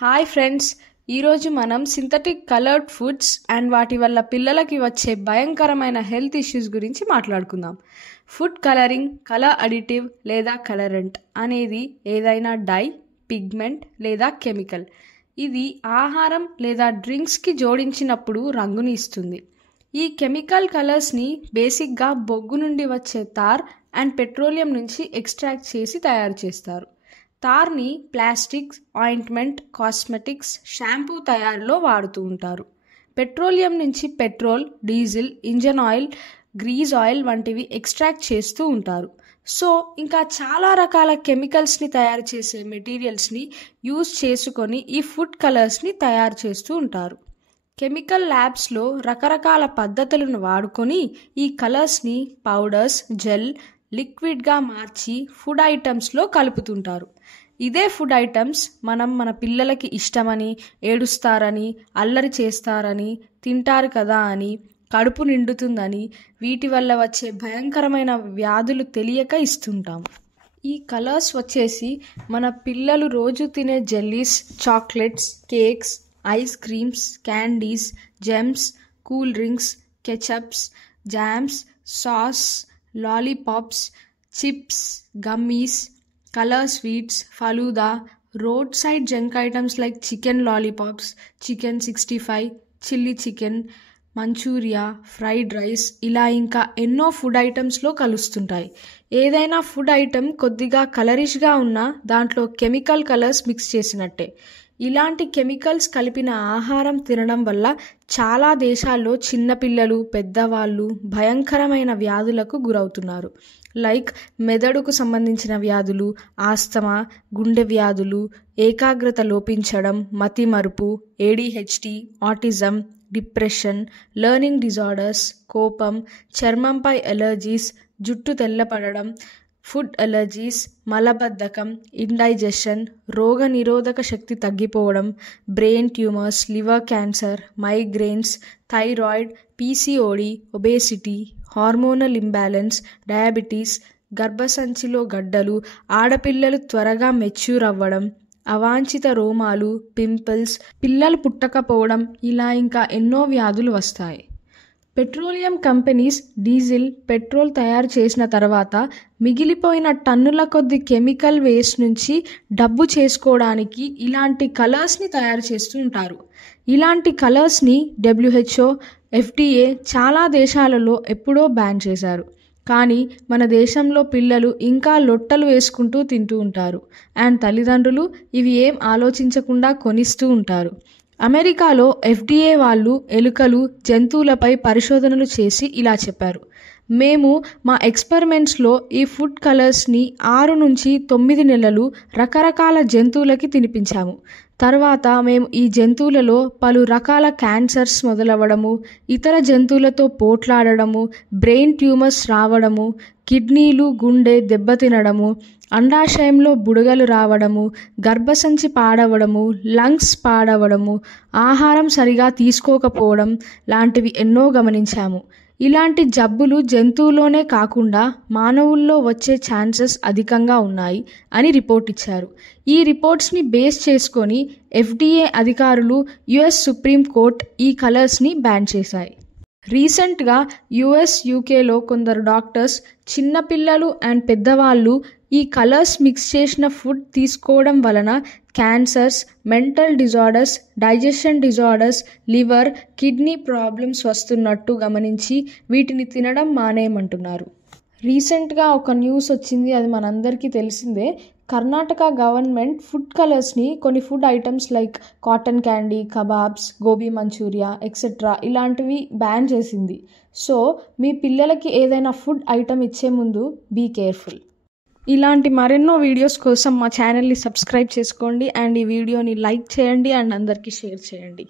Hi friends, ఈరోజు మనం synthetic coloured foods and వాటి వల్ల పిల్లలకి వచ్చే భయంకరమైన హెల్త్ ఇష్యూస్ గురించి మాట్లాడుకుందాం. ఫుడ్ కలరింగ్, కలర్ అడిటివ్ లేదా కలరెంట్ అనేది ఏదైనా డై, పిగ్మెంట్ లేదా కెమికల్. ఇది ఆహారం లేదా డ్రింక్స్కి జోడించినప్పుడు రంగుని ఇస్తుంది. ఈ కెమికల్ కలర్స్ని బేసిక్గా బొగ్గు నుండి వచ్చే తార్ అండ్ పెట్రోలియం నుంచి ఎక్స్ట్రాక్ట్ చేసి తయారు చేస్తారు. తార్ని ప్లాస్టిక్స్, ఆయింట్మెంట్, కాస్మెటిక్స్, షాంపూ తయారీలో వాడుతూ ఉంటారు. పెట్రోలియం నుంచి petrol, diesel, engine oil, grease oil వంటివి ఎక్స్ట్రాక్ట్ చేస్తూ ఉంటారు. సో ఇంకా చాలా రకాల కెమికల్స్ని తయారు చేసే మెటీరియల్స్ని యూజ్ చేసుకొని ఈ ఫుడ్ కలర్స్ని తయారు చేస్తూ ఉంటారు. కెమికల్ ల్యాబ్స్లో రకరకాల పద్ధతులను వాడుకొని ఈ కలర్స్ని పౌడర్స్, జెల్, లిక్విడ్గా మార్చి ఫుడ్ ఐటమ్స్లో కలుపుతుంటారు. ఇదే ఫుడ్ ఐటమ్స్ మన పిల్లలకి ఇష్టమని, ఏడుస్తారని, అల్లరి చేస్తారని, తింటారు కదా అని, కడుపు నిండుతుందని, వీటి వల్ల వచ్చే భయంకరమైన వ్యాధులు తెలియక ఇస్తుంటాం. ఈ కలర్స్ వచ్చేసి మన పిల్లలు రోజు తినే jellies, chocolates, cakes, ice creams, candies, gems, cool drinks, ketchups, jams, sauce, lollipops, chips, gummies, colour sweets, falooda, road side junk items like chicken lollipops, chicken 65, chilli chicken, manchuria, fried rice, ఇలా ఇంకా ఎన్నో food ఐటమ్స్లో కలుస్తుంటాయి. ఏదైనా food item కొద్దిగా కలరిష్గా ఉన్నా దాంట్లో chemical colours mix చేసినట్టే. ఇలాంటి chemicals కలిపిన ఆహారం తినడం వల్ల చాలా దేశాల్లో చిన్నపిల్లలు, పెద్దవాళ్ళు భయంకరమైన వ్యాధులకు గురవుతున్నారు. లైక్ మెదడుకు సంబంధించిన వ్యాధులు, ఆస్తమా, గుండె వ్యాధులు, ఏకాగ్రత లోపించడం, మతిమరుపు, ADHD, autism, depression, learning disorders, కోపం, చర్మంపై ఎలర్జీస్, జుట్టు తెల్లపడడం, ఫుడ్ ఎలర్జీస్, మలబద్ధకం, ఇండైజెషన్, రోగ నిరోధక శక్తి తగ్గిపోవడం, brain tumours, liver cancer, migraines, thyroid, PCOD, obesity, hormonal imbalance, diabetes, గర్భసంచిలో గడ్డలు, ఆడపిల్లలు త్వరగా మెచ్యూర్ అవ్వడం, అవాంఛిత రోమాలు, పింపుల్స్, పిల్లలు పుట్టకపోవడం, ఇలా ఇంకా ఎన్నో వ్యాధులు వస్తాయి. పెట్రోలియం కంపెనీస్ డీజిల్, పెట్రోల్ తయారు చేసిన తర్వాత మిగిలిపోయిన టన్నుల కొద్ది కెమికల్ వేస్ట్ నుంచి డబ్బు చేసుకోవడానికి ఇలాంటి కలర్స్ని తయారు చేస్తూ ఉంటారు. ఇలాంటి కలర్స్ని WHO, FDA చాలా దేశాలలో ఎప్పుడో బ్యాన్ చేశారు. కానీ మన దేశంలో పిల్లలు ఇంకా లొట్టలు వేసుకుంటూ తింటూ ఉంటారు. అండ్ తల్లిదండ్రులు ఇవి ఏం ఆలోచించకుండా కొనిస్తూ ఉంటారు. అమెరికాలో FDA వాళ్ళు ఎలుకలు, జంతువులపై పరిశోధనలు చేసి ఇలా చెప్పారు: మేము మా ఎక్స్పెరిమెంట్స్లో ఈ ఫుడ్ కలర్స్ని 6 నుంచి 9 నెలలు రకరకాల జంతువులకి తినిపించాము. తర్వాత మేము ఈ జంతువులలో పలు రకాల క్యాన్సర్స్ మొదలవ్వడము, ఇతర జంతువులతో పోట్లాడడము, బ్రెయిన్ ట్యూమర్స్ రావడము, కిడ్నీలు, గుండె దెబ్బతినడము, అండాశయంలో బుడగలు రావడము, గర్భసంచి పాడవడము, లంగ్స్ పాడవడము, ఆహారం సరిగా తీసుకోకపోవడం లాంటివి ఎన్నో గమనించాము. ఇలాంటి జబ్బులు జంతువులోనే కాకుండా మానవుల్లో వచ్చే ఛాన్సెస్ అధికంగా ఉన్నాయి అని రిపోర్ట్ ఇచ్చారు. ఈ రిపోర్ట్స్ని బేస్ చేసుకొని FDA అధికారులు US సుప్రీం కోర్ట్ ఈ కలర్స్ని బ్యాన్ చేశాయి. రీసెంట్గా US, UKలో కొందరు డాక్టర్స్ చిన్నపిల్లలు అండ్ పెద్దవాళ్ళు ఈ కలర్స్ మిక్స్ చేసిన ఫుడ్ తీసుకోవడం వలన cancers, mental disorders, digestion disorders, liver, kidney problems వస్తున్నట్టు గమనించి వీటిని తినడం మానేయమంటున్నారు. రీసెంట్గా ఒక న్యూస్ వచ్చింది, అది మనందరికీ తెలిసిందే. కర్ణాటక గవర్నమెంట్ ఫుడ్ కలర్స్ని కొన్ని food items like cotton candy, kebabs, gobi manchuria etcetera ఇలాంటివి బ్యాన్ చేసింది. సో మీ పిల్లలకి ఏదైనా ఫుడ్ ఐటమ్ ఇచ్చే ముందు బీ కేర్ఫుల్. ఇలాంటి మరెన్నో వీడియోస్ కోసం మా ఛానల్ని సబ్స్క్రైబ్ చేసుకోండి అండ్ ఈ వీడియోని లైక్ చేయండి అండ్ అందరికీ షేర్ చేయండి.